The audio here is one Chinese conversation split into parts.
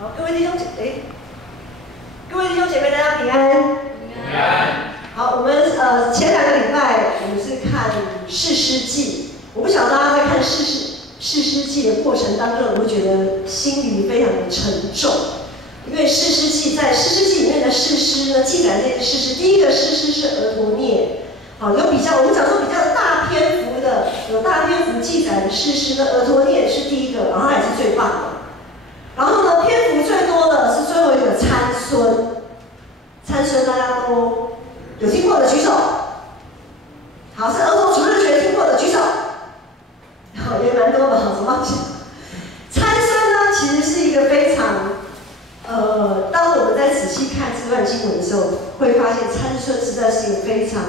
好，各位弟兄姐妹，大家平安。平安。好，我们前2个礼拜我们是看士师记，我不晓得大家在看士师记的过程当中，有没有觉得心里非常的沉重？因为士师记在士师记里面的士师呢，记载这些士师，第一个士师是俄陀聶，好，有比较，我们讲说比较大篇幅的，有大篇幅记载的士师呢，俄陀聶是第一个，然后也是最棒的。然后呢，篇幅最多的是最后一个参孙。参孙大家都有听过的举手。好，是儿童主日学听过的举手。好，也蛮多的，好，怎么讲？参孙呢，其实是一个非常，当我们在仔细看这段经文的时候，会发现参孙实在是一个非常，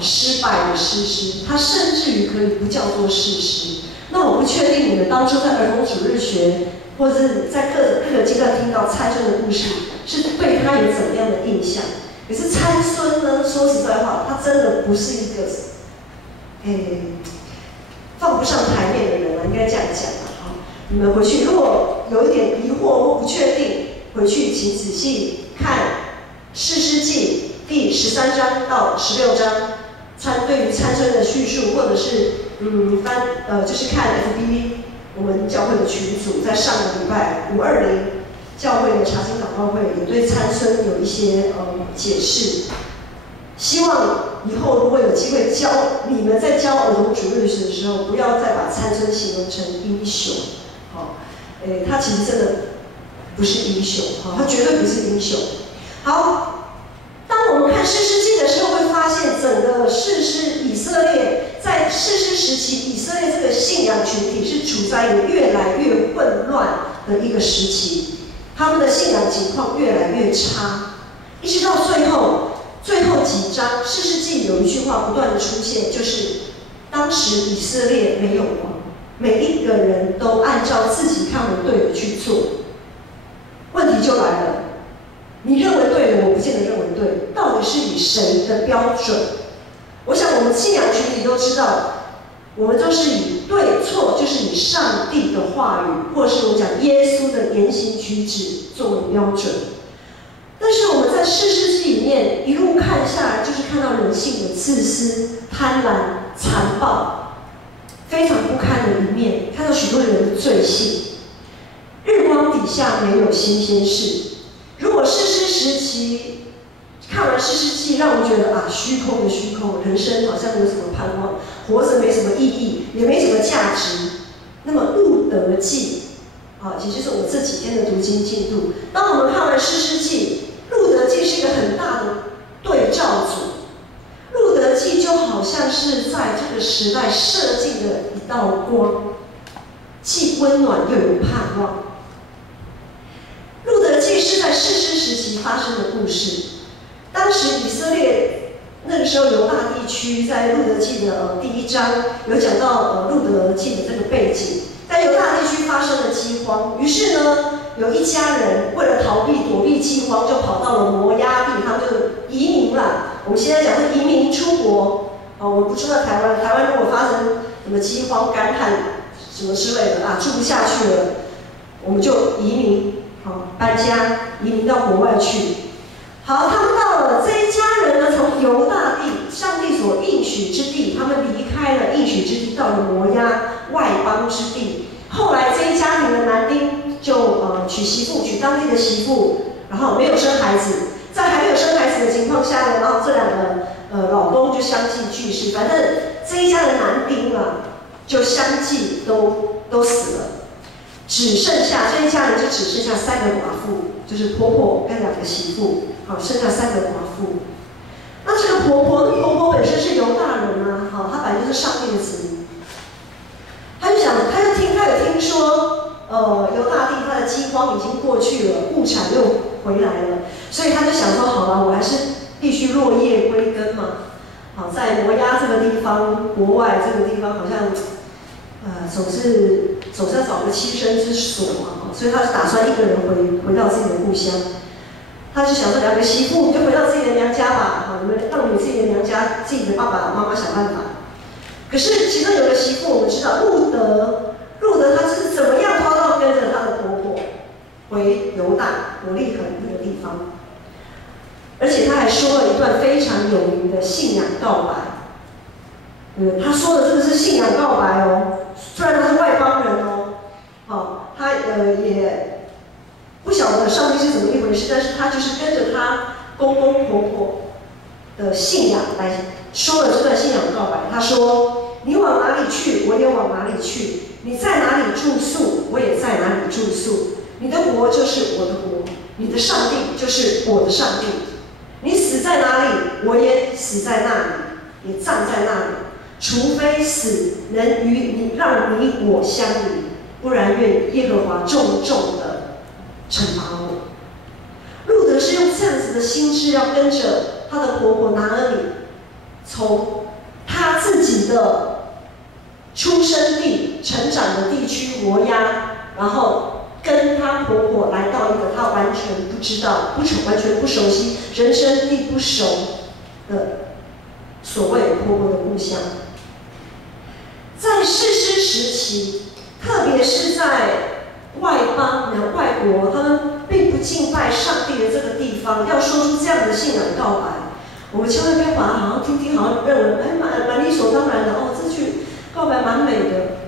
失败的士师，他甚至于可以不叫做士师。那我不确定你们当初在儿童主日学，或者是在各个阶段听到参孙的故事，是对他有怎么样的印象？可是参孙呢，说实在话，他真的不是一个，放不上台面的人啊，应该这样讲啊。你们回去如果有一点疑惑或不确定，回去请仔细看士师记第13章到16章，对于参孙的叙述，或者是就是看 FB 我们教会的群组，在上个礼拜520教会的查经祷告会也对参孙有一些解释。希望以后如果有机会你们在教儿童主日学的时候，不要再把参孙形容成英雄。好，他其实真的不是英雄，好，他绝对不是英雄。好，当我们看士师记的时候，会发现整个士师以色列在士师时期，以色列这个信仰群体是处在一个越来越混乱的一个时期，他们的信仰情况越来越差，一直到最后几章，士师记有一句话不断的出现，就是当时以色列没有王，每一个人都按照自己看为对的去做。问题就来了，你认为对的，我不见得认为对，到底是以谁的标准？我想我们信仰群体都知道，我们都是以对错，就是以上帝的话语，或是我们讲耶稣的言行举止作为标准。但是我们在士师记里面一路看下来，就是看到人性的自私、贪婪、残暴，非常不堪的一面，看到许多人的罪性。日光底下没有新鲜事。如果士师时期看完士师记，让我们觉得虚空的虚空，人生好像没有什么盼望，活着没什么意义，也没什么价值。那么路得记，也就是我这几天的读经进度。当我们看完士师记，路得记是一个很大的对照组。路得记就好像是在这个时代射进的一道光，既温暖又有盼望。路得记是在士师时期发生的故事。当时以色列那个时候犹大地区，在路得记的第1章有讲到路得记的这个背景，在犹大地区发生了饥荒，于是呢，有一家人为了躲避饥荒，就跑到了摩押地，他们就移民了。我们现在讲的移民出国，我不住在台湾，台湾如果发生什么饥荒、干旱什么之类的住不下去了，我们就移民，搬家，移民到国外去。好，他们到了这一家人呢，从犹大地，上帝所应许之地，他们离开了应许之地，到了摩押外邦之地。后来这一家庭的男丁就娶媳妇，娶当地的媳妇，然后没有生孩子，在还没有生孩子的情况下呢，然后这2个老公就相继去世，反正这一家的男丁就相继都死了，只剩下这一家人就只剩下3个寡妇，就是婆婆跟2个媳妇。好，剩下3个寡妇。那这个婆婆本身是犹大人她本来就是上帝的子民。他有听说，犹大地它的饥荒已经过去了，物产又回来了，所以他就想说，好了，我还是必须落叶归根嘛。好，在摩押这个地方，国外这个地方好像，总是要找个栖身之所嘛，所以他就打算一个人回到自己的故乡。他就想说2个媳妇就回到自己的娘家吧，你们到你们自己的娘家，自己的爸爸妈妈想办法。可是其中有个媳妇，我们知道路得他是怎么样都要还说了一段非常有名的信仰告白。他说的这个是信仰告白哦，虽然他是外邦人哦，他也不晓得上帝是怎么一回事，但是他就是跟着他公公婆婆的信仰来说了这段信仰告白。他说：“你往哪里去，我也往哪里去；你在哪里住宿，我也在哪里住宿。你的国就是我的国，你的上帝就是我的上帝。你死在哪里，我也死在那里，也葬在那里。除非死能与你让你我相离，不然愿耶和华重重的惩罚我。”路德是用这样子的心志，要跟着他的婆婆拿俄米，从他自己的出生地、成长的地区摩押，然后跟他婆婆来到一个他完全不知道、完全不熟悉、人生地不熟的所谓婆婆的故乡。在士师时期，特别是在外邦、外国，他们并不敬拜上帝的这个地方，要说出这样的信仰告白，我们千万不要把它好像听，好像认为蛮理所当然的哦，这句告白蛮美的，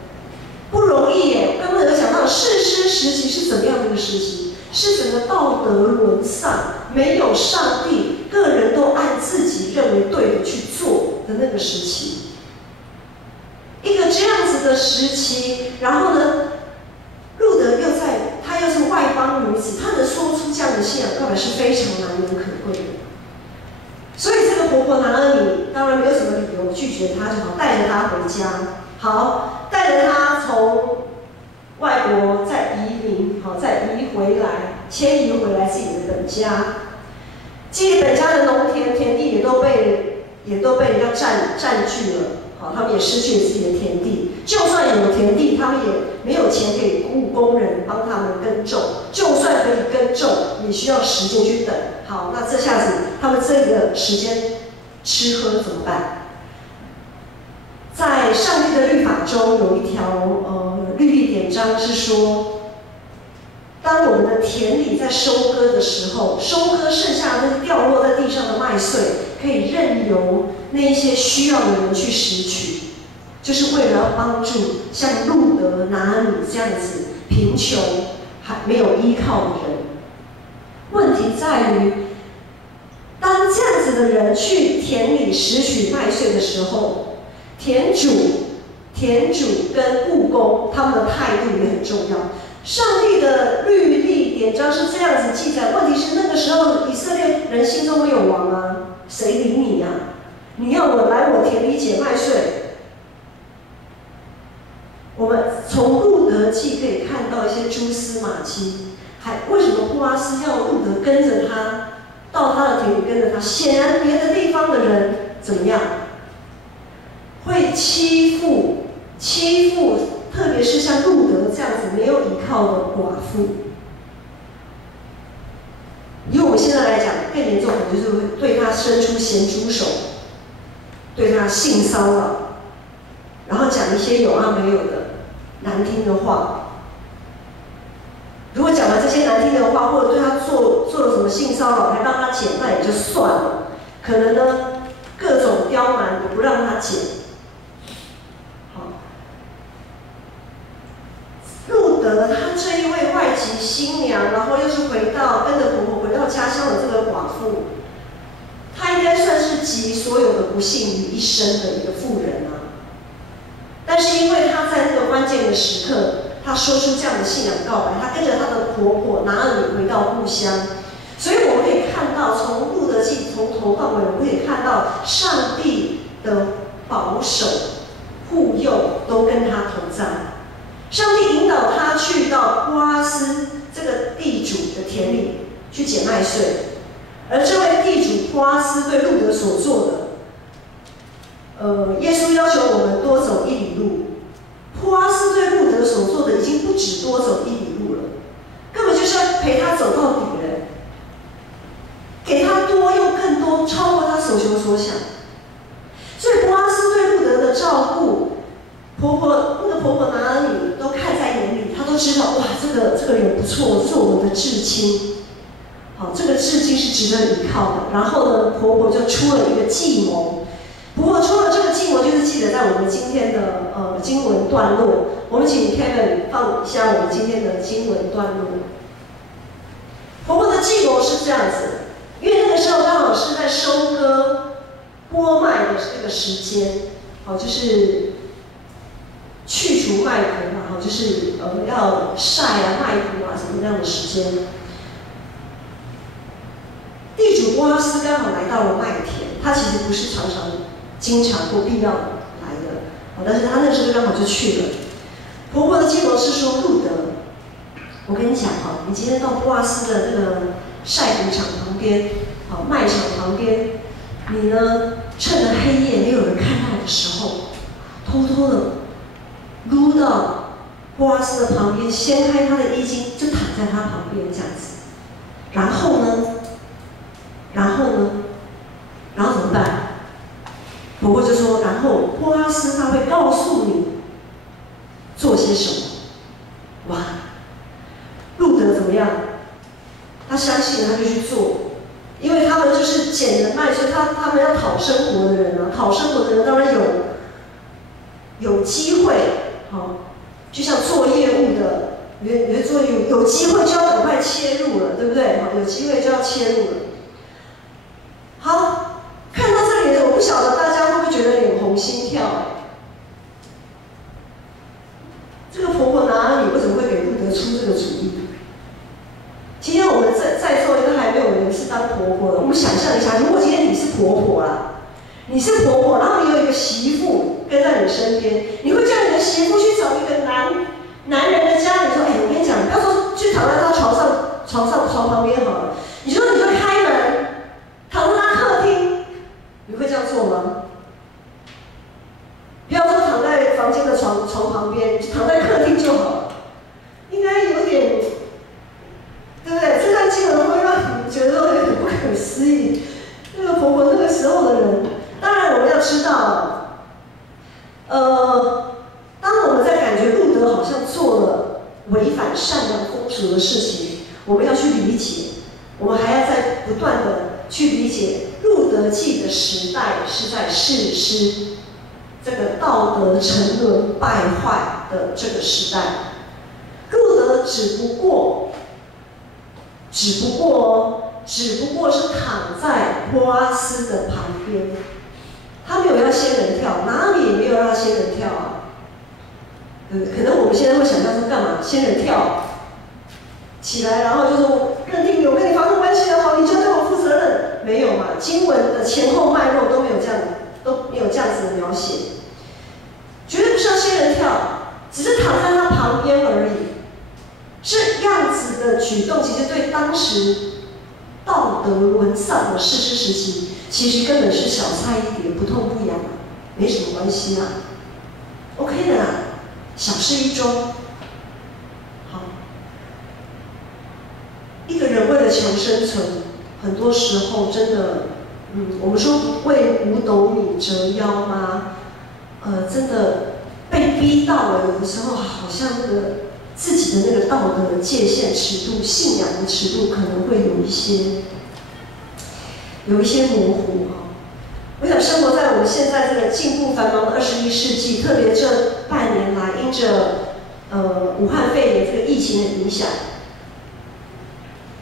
不容易耶。刚刚有讲到士师时期是怎么样的一个时期？是整个道德沦丧，没有上帝，个人都按自己认为对的去做的那个时期。一个这样子的时期，然后呢，路德她又是外邦女子，她能说出这样的信仰告白是非常难能可贵的。所以这个婆婆拿俄米当然没有什么理由拒绝她，就好带着她回家，好带着她从外国再移民，好再迁移回来自己的本家。自己本家的农田地也都被人家占据了。好，他们也失去了自己的田地，就算有田地，他们也没有钱可以雇工人帮他们耕种，就算可以耕种，也需要时间去等。好，那这下子他们这个时间吃喝怎么办？在上帝的律法中有一条律例典章是说，当我们的田里在收割的时候，收割剩下那掉落在地上的麦穗，可以任由那一些需要的人去拾取，就是为了要帮助像路德、拿俄米这样子贫穷还没有依靠的人。问题在于，当这样子的人去田里拾取麦穗的时候，田主跟雇工他们的态度也很重要。上帝的律例典章是这样子记载，问题是那个时候以色列人心中没有王啊，谁理你呀？你要我来我田里捡麦穗？我们从路德记可以看到一些蛛丝马迹。为什么波阿斯要路德跟着他到他的田里跟着他？显然别的地方的人怎么样？会欺负，特别是像路德这样子没有依靠的寡妇。以我们现在来讲，更严重的就是会对他伸出咸猪手，对他性骚扰，然后讲一些有没有的难听的话。如果讲完这些难听的话，或者对他做了什么性骚扰，还让他剪，那也就算了。可能呢，各种刁难也不让他剪。路德他这一位外籍新娘，然后又是跟着婆婆回到家乡的这个寡妇，她应该算是集所有的不幸于一身的一个妇人啊。但是因为她在那个关键的时刻，她说出这样的信仰告白，她跟着她的婆婆拿俄米回到故乡，所以我们可以看到，从路德记从头到尾，我们可以看到上帝的保守、护佑都跟她同在。上帝引导他去到波阿斯这个地主的田里去捡麦穗，而这位地主波阿斯对路德所做的，耶稣要求我们多走1里路，波阿斯对路德所做的已经不止多走1里路了，根本就是要陪他走到底了，给他多又更多，超过他所求所想。所以波阿斯对路德的照顾，婆婆拿俄米都看在眼里，她都知道，哇，这个人不错，这是我们的至亲。好，这个至今是值得依靠的。然后呢，婆婆就出了一个计谋。婆婆出了这个计谋，就是记载在我们今天的经文段落。我们请 Kevin 放一下我们今天的经文段落。婆婆的计谋是这样子，因为那个时候刚好是在收割播麦的这个时间，就是去除麦壳嘛，就是要晒啊麦谷啊什么那样的时间。地主波阿斯刚好来到了麦田，他其实不是经常或必要来的，但是他那时候刚好就去了。婆婆的计谋是说，路德，我跟你讲你今天到波阿斯的那个晒谷场旁边，麦场旁边，你呢趁着黑夜没有人看到的时候，偷偷的撸到波阿斯的旁边，掀开他的衣襟，就躺在他旁边这样子。然后怎么办？婆婆就说，然后波阿斯他会告诉你做些什么。哇，路德怎么样？他相信他就去做，因为他们就是捡人脉，所以他们要讨生活的人啊，讨生活的人当然有机会，就像做业务的，有机会就要赶快切入了，对不对？有机会就要切入了。好，看到这里，我不晓得大家会不会觉得脸红心跳？这个婆婆哪里为什么会给路德出这个主意？今天我们在座都还没有人是当婆婆的，我们想象一下，如果今天你是婆婆啦，你是婆婆，然后你有一个媳妇跟在你身边，你会叫你的媳妇去找一个男人的家里说，我跟你讲，不要说去躺在他床旁边好了，你就开门，躺在他客厅，你会这样做吗？不要说躺在房间的床旁边，就躺在客厅就好了，应该有点，对不对？这段经文会让你觉得有点不可思议。那个婆婆那个时候的人，当然我们要知道，当我们在感觉路德好像做了违反善良风俗的事情，我们要去理解，我们还要再不断的去理解，路德记的时代是在士师这个道德沉沦败坏的这个时代。路德只不过是躺在波阿斯的旁边，他没有要仙人跳，哪里也没有让仙人跳啊。可能我们现在会想象说干嘛？仙人跳起来，然后就说认定我跟你发生关系了，好，你就要对我负责任。没有嘛？经文的前后脉络都没有这样子的描写，绝对不是要仙人跳，只是躺在他旁边而已。这样子的举动，其实对当时道德沦丧的士师时期，其实根本是小菜一碟，不痛不痒，没什么关系啊 ，OK 的啦，小事一桩。好，一个人为了求生存，很多时候真的，我们说为五斗米折腰吗？真的被逼到了，有的时候好像那个自己的那个道德的界限尺度、信仰的尺度，可能会有一些模糊哈。我想生活在我们现在这个进步繁忙的21世纪，特别这半年来，因着武汉肺炎这个疫情的影响，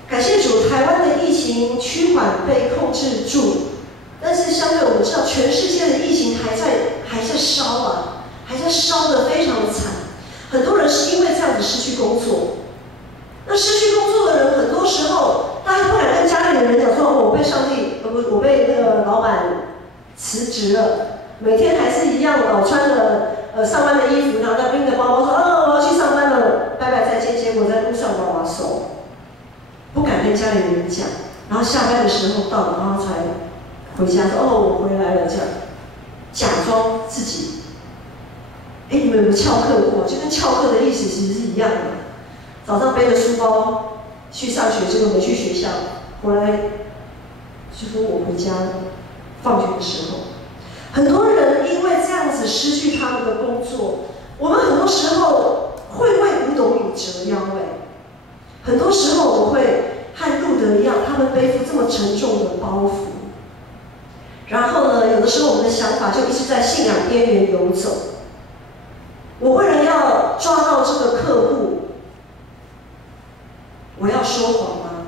感谢主，台湾的疫情趋缓被控制住，但是相对我们知道，全世界的疫情还在烧啊，还在烧得非常的惨。很多人是因为这样子失去工作，那失去工作的人，很多时候他还不敢跟家里的人讲说，我被那个老板辞职了，每天还是一样穿着上班的衣服，拿着拎着包包说，我要去上班了，拜拜再见，结果在路上挖手，不敢跟家里的人讲，然后下班的时候到了，然后才回家说，我回来了，这样假装自己。你们有没有翘课过？就跟翘课的意思其实是一样的。早上背着书包去上学，结果没去学校，回来就说我回家了。放学的时候，很多人因为这样子失去他们的工作。我们很多时候会为五斗米折腰很多时候我会和路德一样，他他们背负这么沉重的包袱。然后呢，有的时候我们的想法就一直在信仰边缘游走。我为了要抓到这个客户，我要说谎吗？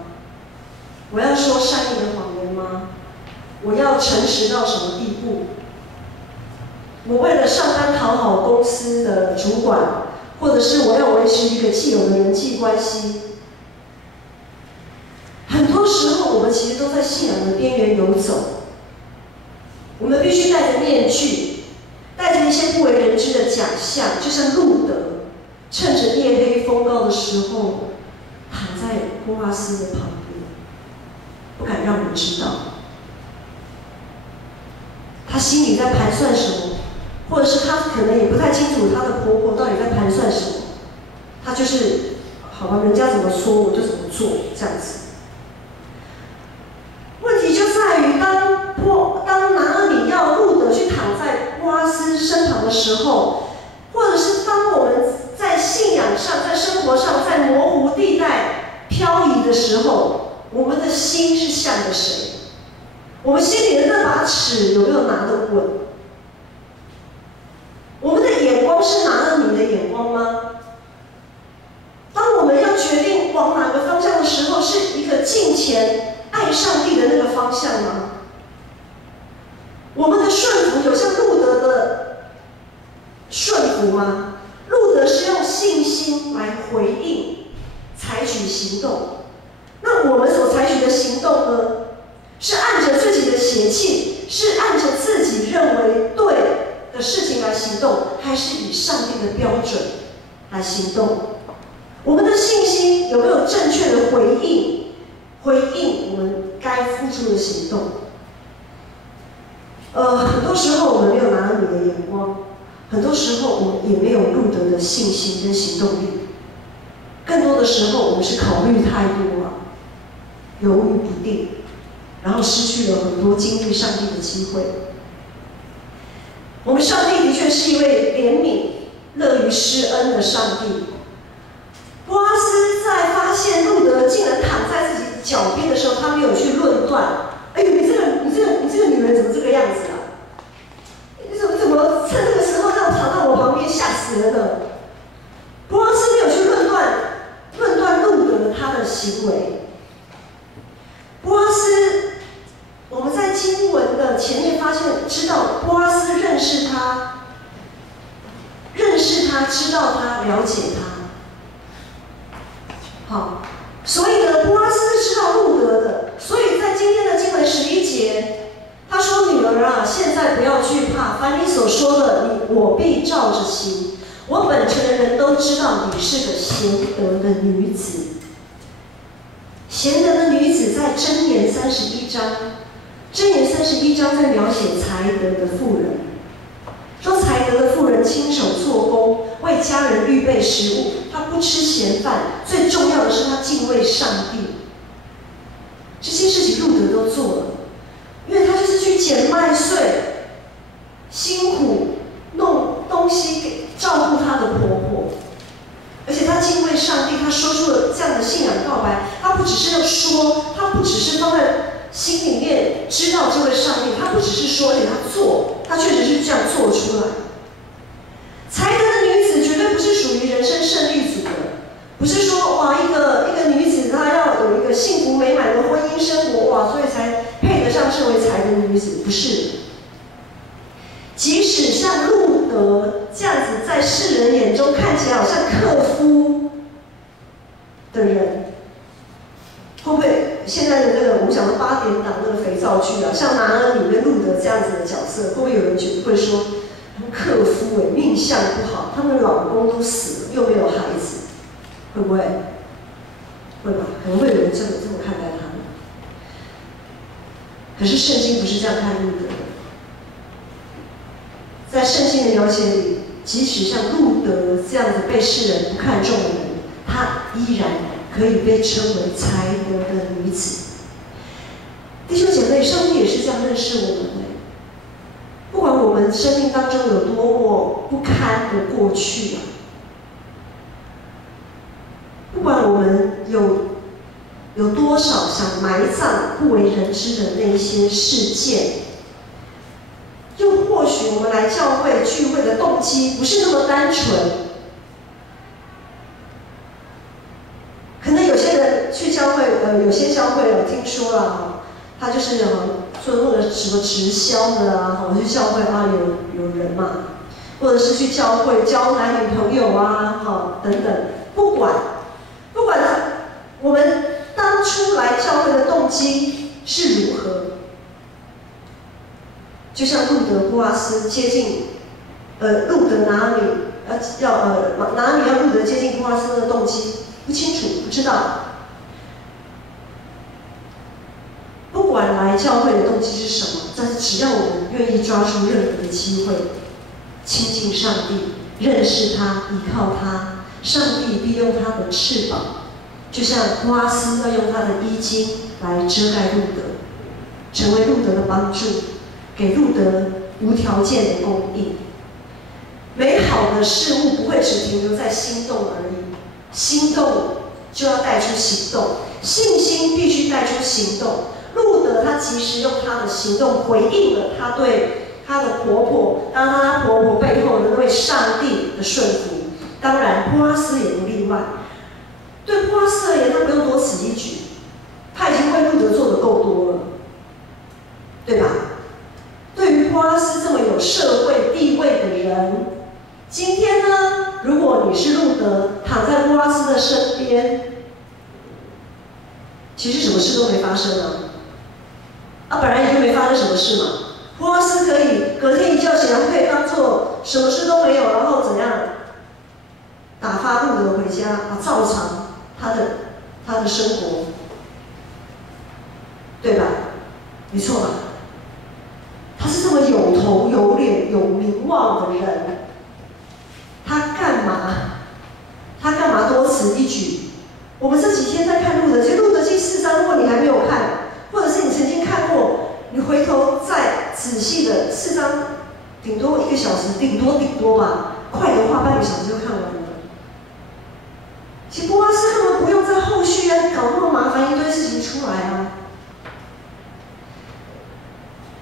我要说善意的谎言吗？我要诚实到什么地步？我为了上班讨好公司的主管，或者是我要维持一个既有的人际关系，很多时候我们其实都在信仰的边缘游走。我们必须戴着面具，带着一些不为人知的假象，就像路德趁着夜黑风高的时候躺在波阿斯的旁边，不敢让人知道。他心里在盘算什么，或者是他可能也不太清楚他的婆婆到底在盘算什么。他就是好吧，人家怎么说我就怎么做，这样子。问题就在于当拿俄米要路德去躺在波阿斯身旁的时候，或者是当我们在信仰上、在生活上、在模糊地带漂移的时候，我们的心是向着谁？我们心里的那把尺有没有拿得稳？我们的眼光是拿俄米的眼光吗？当我们要决定往哪个方向的时候，是一个敬虔、爱上帝的那个方向吗？我们的顺服有像路德的顺服吗？路德是用信心来回应，采取行动。那我们所采取的行动呢？是按着自己的邪气，是按着自己认为对的事情来行动，还是以上帝的标准来行动？我们的信心有没有正确的回应我们该付出的行动？很多时候我们没有拿俄米的眼光，很多时候我们也没有路德的信心跟行动力，更多的时候我们是考虑太多了，犹豫不定，然后失去了很多经历上帝的机会。我们上帝的确是一位怜悯、乐于施恩的上帝。波阿斯在发现路德竟然躺在自己脚边的时候，他没有去论断。哎呦，你这个女人怎么这个样子啊？你怎么趁这个时候让躺到我旁边，吓死人了？波阿斯没有去论断路德他的行为。波阿斯，我们在经文的前面发现，知道波阿斯认识他，知道他，了解他。好，所以呢，波阿斯是知道路德的，所以在今天的经文11节，他说：“女儿啊，现在不要惧怕，凡你所说的，我必照着行。我本城的人都知道你是个贤德的女子。”贤德的女子在箴言31章，箴言31章在描写才德的妇人，说才德的妇人亲手做工，为家人预备食物，她不吃闲饭，最重要的是她敬畏上帝。这些事情路德都做了，因为她就是去捡麦穗，辛苦弄东西给照顾她的婆婆。而且他敬畏上帝，他说出了这样的信仰告白。他不只是说，他不只是放在心里面知道这位上帝，他不只是说，而且他做，他确实是这样做出来。才德的女子绝对不是属于人生胜利组的，不是说哇一个女子她要有一个幸福美满的婚姻生活哇，所以才配得上称为才德的女子，不是。即使像路德这样子，在世人眼中看起来好像克夫的人，会不会现在的那个我们讲的8点档那个肥皂剧啊，像拿俄米跟路德这样子的角色，会不会有人会说克夫命相不好，他们老公都死了，又没有孩子，会不会？会吧？可能会有人这么看待他们。可是圣经不是这样看路德的。在圣经的描写里，即使像路德这样子被世人不看重的人，她依然可以被称为才德的女子。弟兄姐妹，上帝也是这样认识我们的。不管我们生命当中有多么不堪的过去啊，不管我们有多多少想埋葬不为人知的那些事件？又或许我们来教会聚会的动机不是那么单纯。可能有些人去教会，有些教会我听说了，他就是做那个什么直销的啊，去教会啊有人嘛，或者是去教会交男女朋友啊，等等，不管我们当初来教会的动机是如何，就像路德波阿斯接近，路德拿米拿米要路德接近波阿斯的动机不清楚，不知道。不管来教会的动机是什么，但是只要我们愿意抓住任何的机会，亲近上帝，认识他，依靠他，上帝必用他的翅膀，就像波阿斯要用他的衣襟来遮盖路德，成为路德的帮助，给路德无条件的供应。美好的事物不会只停留在心动而已，心动就要带出行动，信心必须带出行动。路德他其实用他的行动回应了他对他的婆婆，当他婆婆背后的那位上帝的顺服。当然，波阿斯也不例外。对波阿斯而言，他不用多此一举，他已经为路德做的够多了，对吧？对于波阿斯这么有社会地位的人，今天呢，如果你是路德，躺在波阿斯的身边，其实什么事都没发生啊。本来也就没发生什么事嘛。波阿斯可以隔天一觉醒来，可以当做什么事都没有，然后怎样打发路德回家照常他的生活，对吧？没错吧？他是这么有头有脸有名望的人，他干嘛多此一举？我们这几天在看路德，其实路德记4章，如果你还没有看，或者是你曾经看过，你回头再仔细的4章，顶多1个小时，顶多吧，快的话半个小时就看完了。其实波阿斯根本不用在后续搞那么麻烦一堆事情出来啊。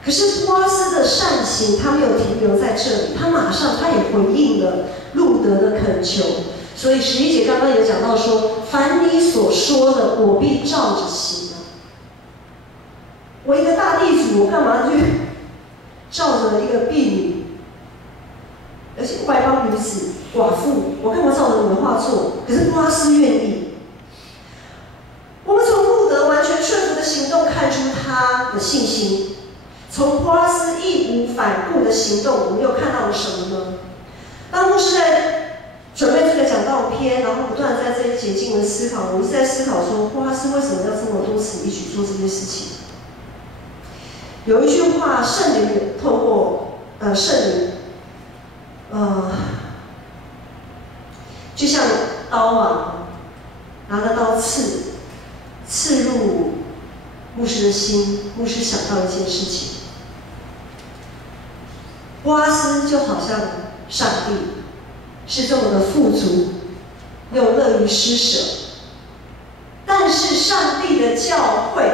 可是波阿斯的善行，他没有停留在这里，他也回应了路德的恳求。所以11节刚刚有讲到说，凡你所说的，我必照着行啊。我一个大地主，我干嘛去照着一个婢女，而且外邦女子、寡妇，我干嘛照着你的话做？可是波阿斯愿意。我们从路德完全顺服的行动看出他的信心。从波阿斯义无反顾的行动，我们又看到了什么呢？当牧师在准备这个讲道篇，然后不断在这一节经文思考，我一直在思考说，波阿斯为什么要这么多此一举做这件事情？有一句话，圣灵透过圣灵，就像刀拿着刀刺入牧师的心，牧师想到一件事情。波阿斯就好像上帝是这么的富足，又乐于施舍，但是上帝的教会，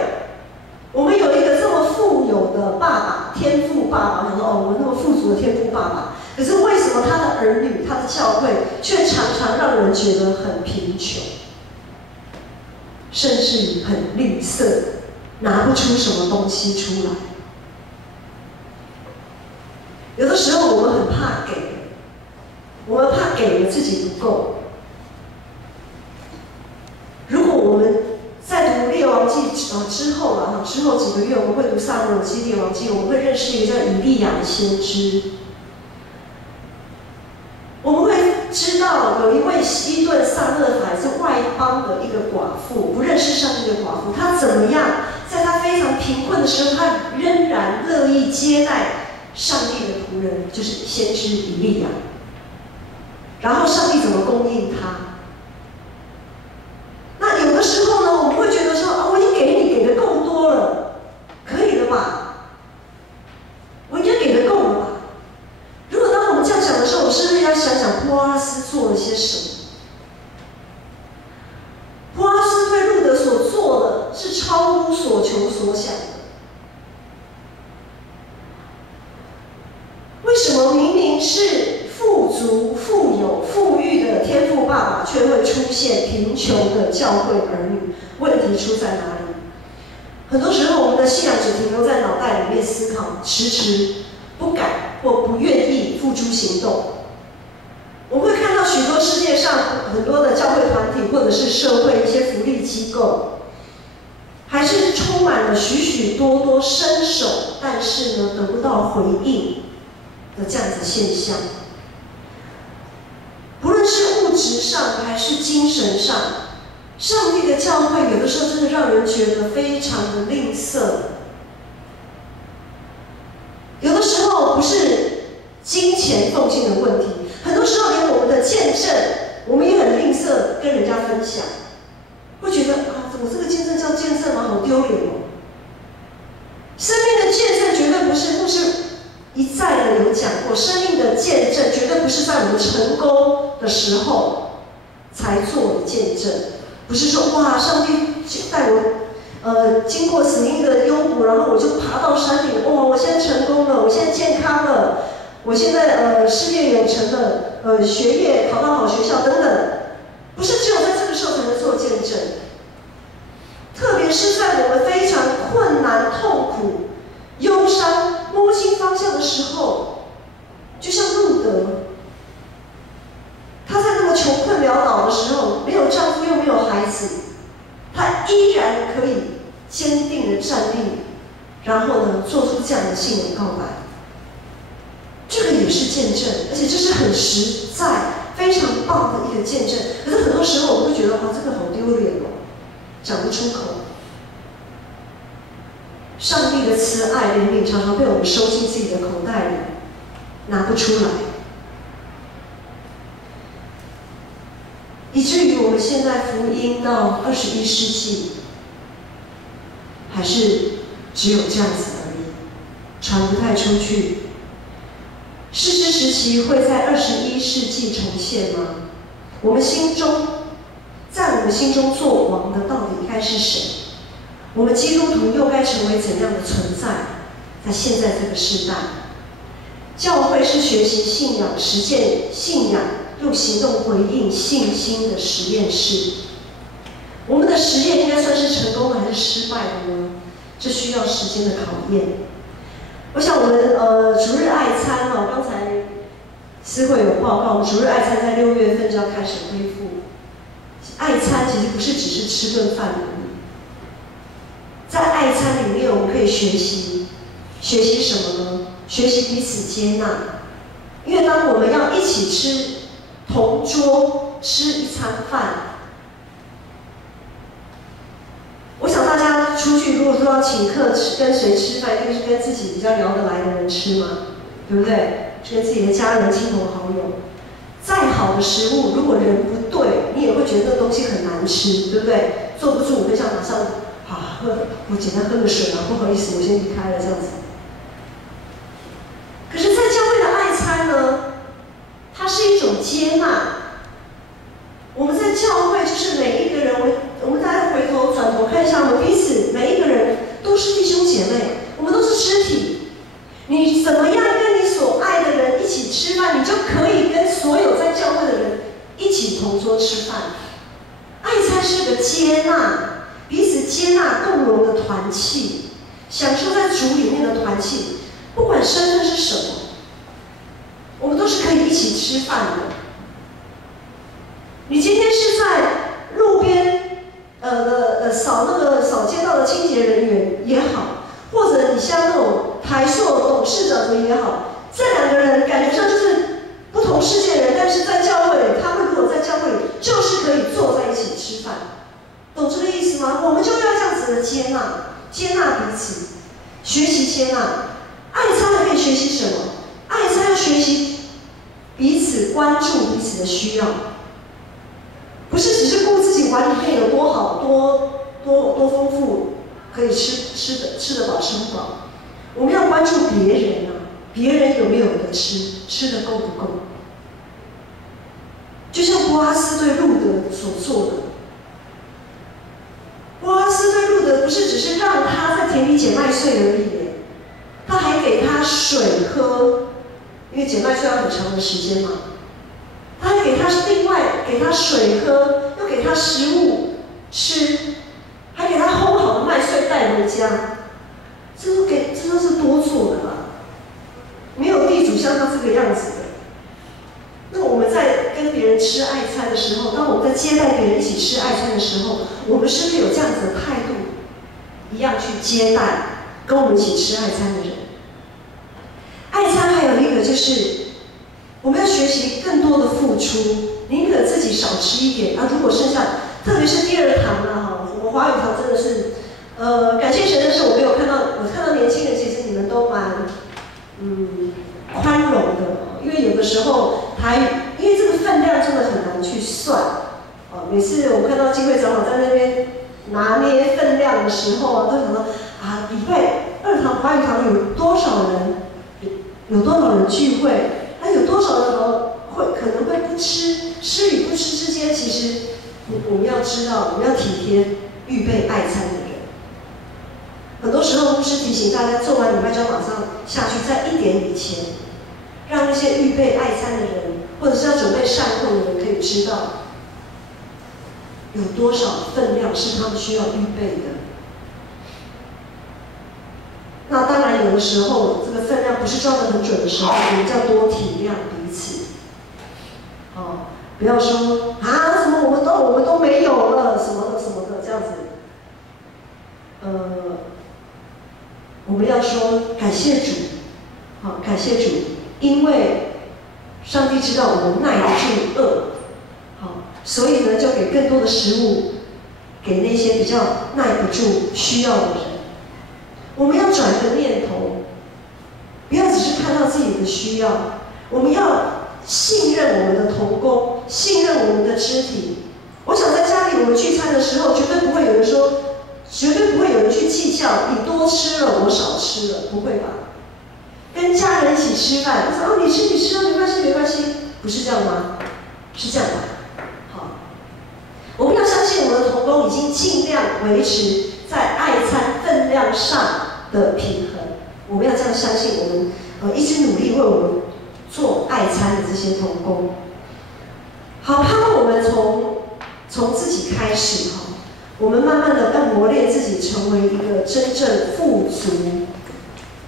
我们有一个这么富有的爸爸，天父爸爸，想说我们那么富足的天父爸爸，可是为什么他的儿女，他的教会却常常让人觉得很贫穷，甚至很吝啬，拿不出什么东西出来？有的时候我们很怕给，我们怕给了自己不够。如果我们在读列王记之后几个月，我们会读撒母耳记、列王记，我们会认识一个叫以利亚的先知。我们会知道有一位西顿撒勒法是外邦的一个寡妇，不认识上帝的寡妇，她怎么样？在她非常贫困的时候，她仍然乐意接待上帝的仆人，就是先知以利亚。然后上帝怎么供应他？那有的时候呢，我们会觉得说，我已经给你给的够多了，可以了吧？我应该给的够了吧？如果当我们这样想的时候，我是不是要想想波阿斯做了些什么？波阿斯对路德所做的是出现贫穷的教会儿女。问题出在哪里？很多时候，我们的信仰只停留在脑袋里面思考，迟迟不敢或不愿意付诸行动。我们会看到许多世界上很多的教会团体，或者是社会一些福利机构，还是充满了许许多多伸手，但是呢得不到回应的这样子现象。不论是物质上还是精神上，上帝的教会有的时候真的让人觉得非常的吝啬。有的时候不是金钱奉献的问题，很多时候连我们的见证，我们也很吝啬跟人家分享，会觉得啊，我这个见证叫见证吗？好丢脸哦！生命的见证绝对不是，牧师一再的有讲过，生命的见证绝对不是在我们成功的时候才做的见证，不是说哇，上帝带我经过死荫的幽谷，然后我就爬到山顶，哇，我现在成功了，我现在健康了，我现在事业有成了，学业考到好学校等等，不是只有在这个时候才能做见证。特别是在我们非常困难、痛苦、忧伤、摸不清方向的时候，就像路德，她在那么穷困潦倒的时候，没有丈夫又没有孩子，她依然可以坚定的站立，然后呢，做出这样的信仰告白。这个也是见证，而且这是很实在、非常棒的一个见证。可是很多时候我们会觉得，哇，这个好丢脸哦，讲不出口。上帝的慈爱怜悯常常被我们收进自己的口袋里，拿不出来，以至于我们现在福音到21世纪，还是只有这样子而已，传不太出去。士师时期会在21世纪重现吗？我们心中，在我们心中做王的到底该是谁？我们基督徒又该成为怎样的存在？在现在这个时代，教会是学习信仰、实践信仰、用行动回应信心的实验室。我们的实验应该算是成功的还是失败的呢？这需要时间的考验。我想我们主日爱餐哦，刚才司会有报告，我们主日爱餐在6月份就要开始恢复。爱餐其实不是只是吃顿饭而已，在爱餐里面我们可以学习什么呢？学习彼此接纳。因为当我们要一起吃同桌吃一餐饭，我想大家出去如果说要请客吃，跟谁吃饭，一定是跟自己比较聊得来的人吃嘛，对不对？跟自己的家人、亲朋好友。再好的食物，如果人不对，你也会觉得那东西很难吃，对不对？坐不住，我就想马上我简单喝个水啊，不好意思，我先离开了这样子。可是，在教会的爱餐呢，它是一种接纳。我们在教会就是每一个人，我们大家回头转头看一下，我们彼此每一个人都是弟兄姐妹，我们都是肢体。你怎么样跟你所爱的人一起吃饭，你就可以跟所有在教会的人一起同桌吃饭。爱餐是个接纳，彼此接纳共荣的团契，享受在主里面的团契，不管身份是什么，我们都是可以一起吃饭的。你今天是在路边扫街道的清洁人员也好，或者你像那种台塑董事长也好，这两个人感觉上就是不同世界的人，但是在教会里，他们如果在教会里，就是可以坐在一起吃饭，懂这个意思吗？我们就要这样子的接纳彼此，学习接纳。爱餐还可以学习什么？爱餐要学习彼此关注彼此的需要，不是只是顾自己碗里面有多好、多丰富，可以吃得饱吃不饱。我们要关注别人啊，别人有没有得吃，吃得够不够？就像波阿斯对路德所做的，波阿斯对路德不是只是让他在田里捡麦穗而已，他还给他水喝，因为捡麦穗要很长的时间嘛。他还给他另外给他水喝，又给他食物吃，还给他烘好的麦穗带回家，这都是多做的吧？没有地主像他这个样子的。那我们在跟别人吃爱餐的时候，当我们在接待别人一起吃爱餐的时候，我们是不是有这样子的态度，一样去接待跟我们一起吃爱餐的人？爱餐还有一个就是，我们要学习更多的付出，宁可自己少吃一点啊。如果剩下，特别是第二堂啊，哈，我们华语堂真的是，感谢神的是，我看到年轻人，其实你们都蛮，宽容的，因为有的时候因为这个分量真的很难去算，每次我看到机会长老在那边拿捏分量的时候，都想到啊，礼拜2堂华语堂有多少人？有多少人聚会？还有多少人可能会不吃？吃与不吃之间，其实我们要知道，我们要体贴预备爱餐的人。很多时候，牧师提醒大家，做完礼拜就要马上下去，在1点以前，让那些预备爱餐的人，或者是要准备善后的人，可以知道有多少分量是他们需要预备的。那当然，有的时候这个分量不是抓得很准的时候，我们就要多体谅彼此。不要说啊什么我们都没有了什么的这样子。我们要说感谢主，感谢主，因为上帝知道我们耐得住饿，所以呢就给更多的食物给那些比较耐不住需要的人。我们要转个念头，不要只是看到自己的需要，我们要信任我们的同工，信任我们的肢体。我想在家里我们聚餐的时候，绝对不会有人去计较你多吃了，我少吃了，不会吧？跟家人一起吃饭，他说你吃没关系，不是这样吗？是这样吧？好，我们要相信我们的同工已经尽量维持在爱餐分量上的平衡，我们要这样相信我们一直努力为我们做爱餐的这些同工。好，盼望我们从自己开始哈，我们慢慢的要磨练自己，成为一个真正富足，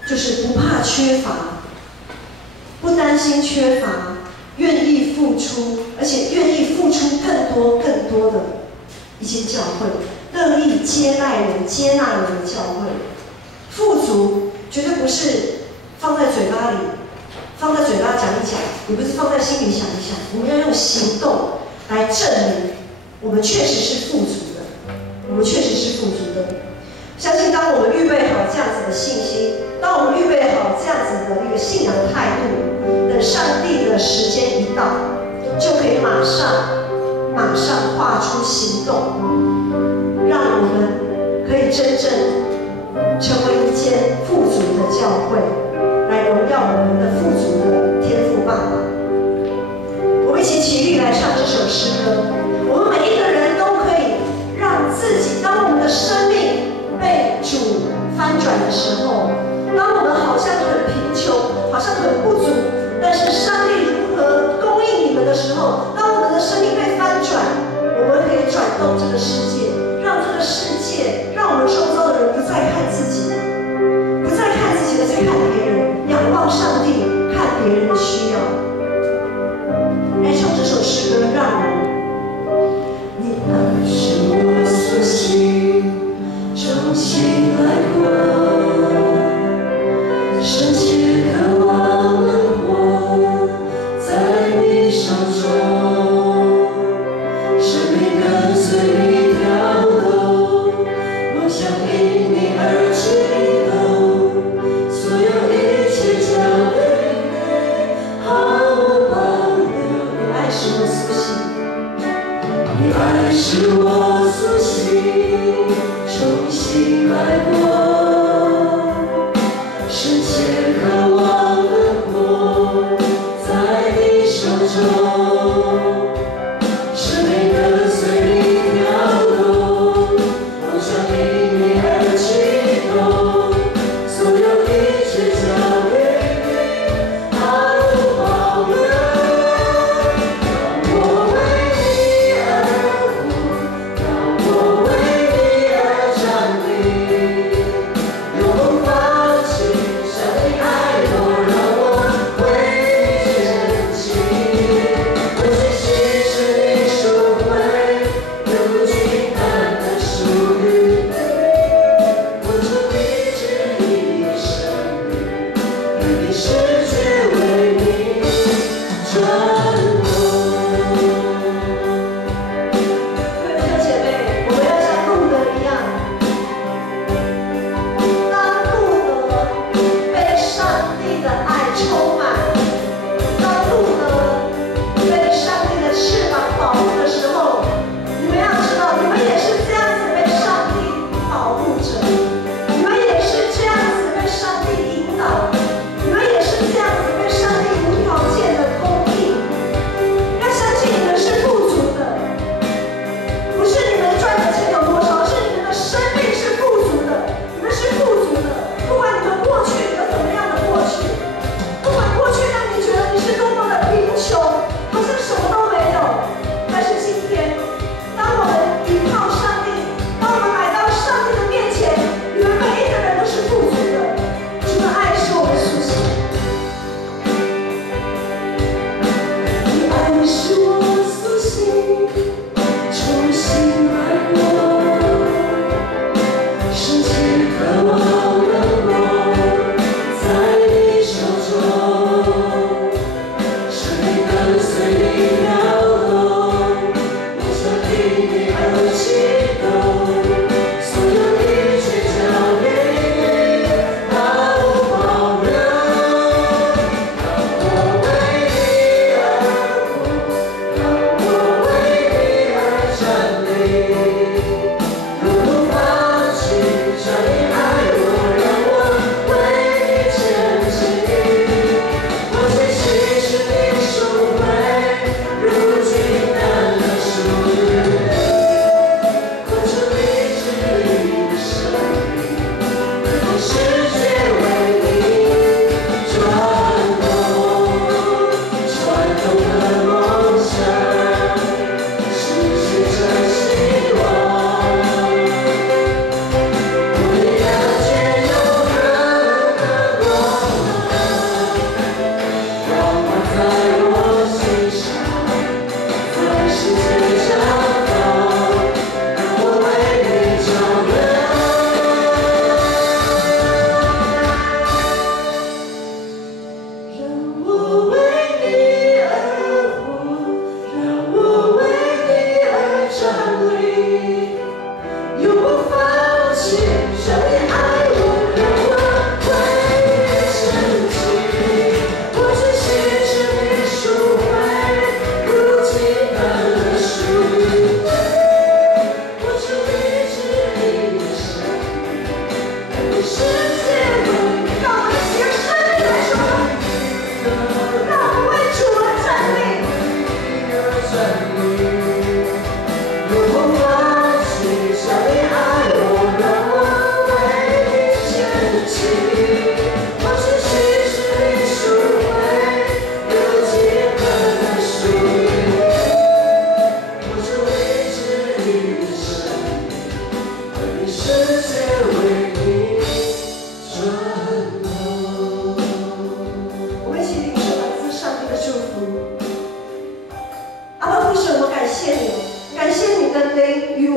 就是不怕缺乏，不担心缺乏，愿意付出，而且愿意付出更多的一些教会，乐意接纳人的教会。富足绝对不是放在嘴巴讲一讲，也不是放在心里想一想，我们要用行动来证明我们确实是富足的，相信当我们预备好这样子的信心，当我们预备好这样子的一个信仰态度，等上帝的时间一到，就可以马上画出行动，让我们可以真正成为一间富足的教会，来荣耀我们的富足的天父爸爸。我们一起起立来唱这首诗歌。我们每一个人都可以让自己，当我们的生命被主翻转的时候，当我们好像很贫穷，好像很不足，但是上帝如何供应你们的时候，当我们的生命被翻转，我们可以转动这个世界，让这个世界，让我们周遭的人不再看自己，而是看别人，仰望上帝，看别人的需要。来唱这首诗歌，让你爱是我所喜，重新来过，深切渴望能活在你手中，生命跟随一条路，梦想因你而激动，所有一切交给你，毫无保留。你爱是我所喜，你爱是我所喜，重新来过，深切渴望能活在你手中，生命跟随一条路，梦想因你而激动，所有一切交给你，毫无保留。让我为你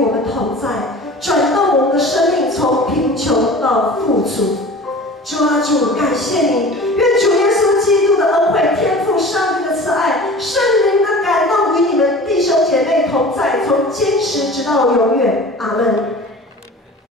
我们同在，转动我们的生命从贫穷到富足。主啊，主，感谢你，